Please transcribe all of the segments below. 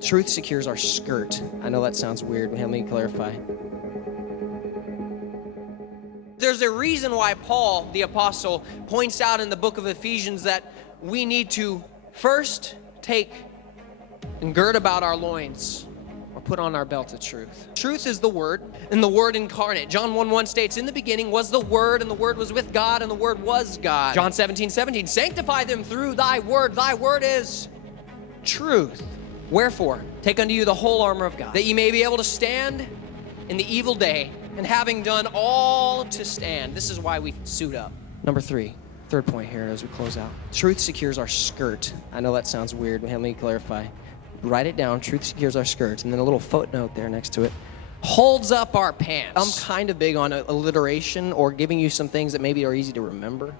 Truth secures our skirt. I know that sounds weird, but let me clarify. There's a reason why Paul, the apostle, points out in the book of Ephesians that we need to first take and gird about our loins or put on our belt of truth. Truth is the Word, and the Word incarnate. John 1:1 states, in the beginning was the Word, and the Word was with God, and the Word was God. John 17:17, sanctify them through thy word. Thy word is truth. Wherefore, take unto you the whole armor of God, that ye may be able to stand in the evil day, and having done all to stand. This is why we suit up. Number 3, third point here as we close out. Truth secures our skirt. I know that sounds weird, but let me clarify. Write it down, truth secures our skirts, and then a little footnote there next to it. Holds up our pants. I'm kind of big on alliteration or giving you some things that maybe are easy to remember,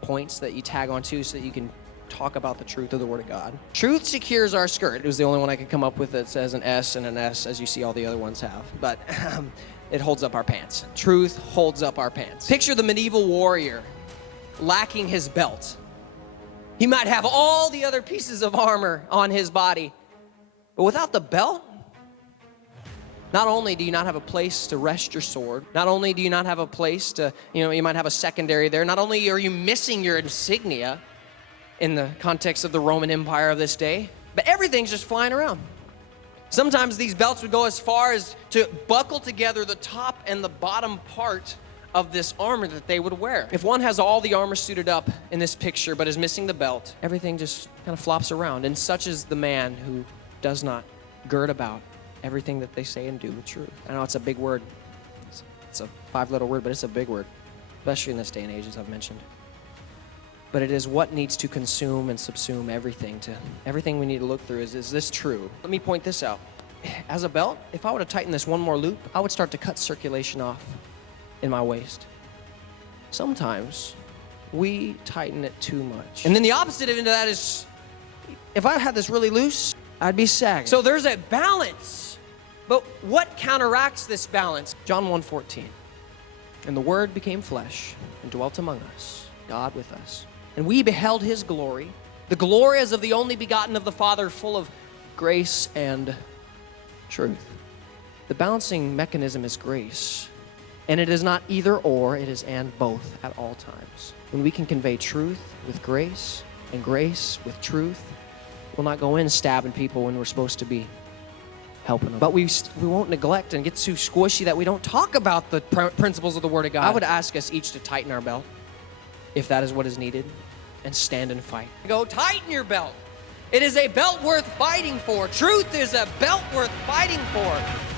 points that you tag onto so that you can talk about the truth of the Word of God. Truth secures our skirt. It was the only one I could come up with that says an S and an S, as you see all the other ones have. But it holds up our pants. Truth holds up our pants. Picture the medieval warrior lacking his belt. He might have all the other pieces of armor on his body, but without the belt, not only do you not have a place to rest your sword, not only do you not have a place to, you might have a secondary there, not only are you missing your insignia in the context of the Roman Empire of this day, but everything's just flying around. Sometimes these belts would go as far as to buckle together the top and the bottom part of this armor that they would wear. If one has all the armor suited up in this picture but is missing the belt, everything just kind of flops around. And such is the man who does not gird about everything that they say and do with truth. I know it's a big word. It's a 5-letter word, but it's a big word, especially in this day and age, as I've mentioned. But it is what needs to consume and subsume everything we need to look through. Is this true? Let me point this out. As a belt, if I were to tighten this one more loop, I would start to cut circulation off in my waist. Sometimes we tighten it too much. And then the opposite end of that is, if I had this really loose, I'd be sagging. So there's a balance. But what counteracts this balance? John 1:14. And the Word became flesh and dwelt among us, God with us. And we beheld his glory, the glory as of the only begotten of the Father, full of grace and truth. The balancing mechanism is grace. And it is not either or, it is and both at all times. When we can convey truth with grace and grace with truth, we'll not go in stabbing people when we're supposed to be helping them. But we won't neglect and get too squishy that we don't talk about the principles of the Word of God. I would ask us each to tighten our belt, if that is what is needed, and stand and fight. Go tighten your belt. It is a belt worth fighting for. Truth is a belt worth fighting for.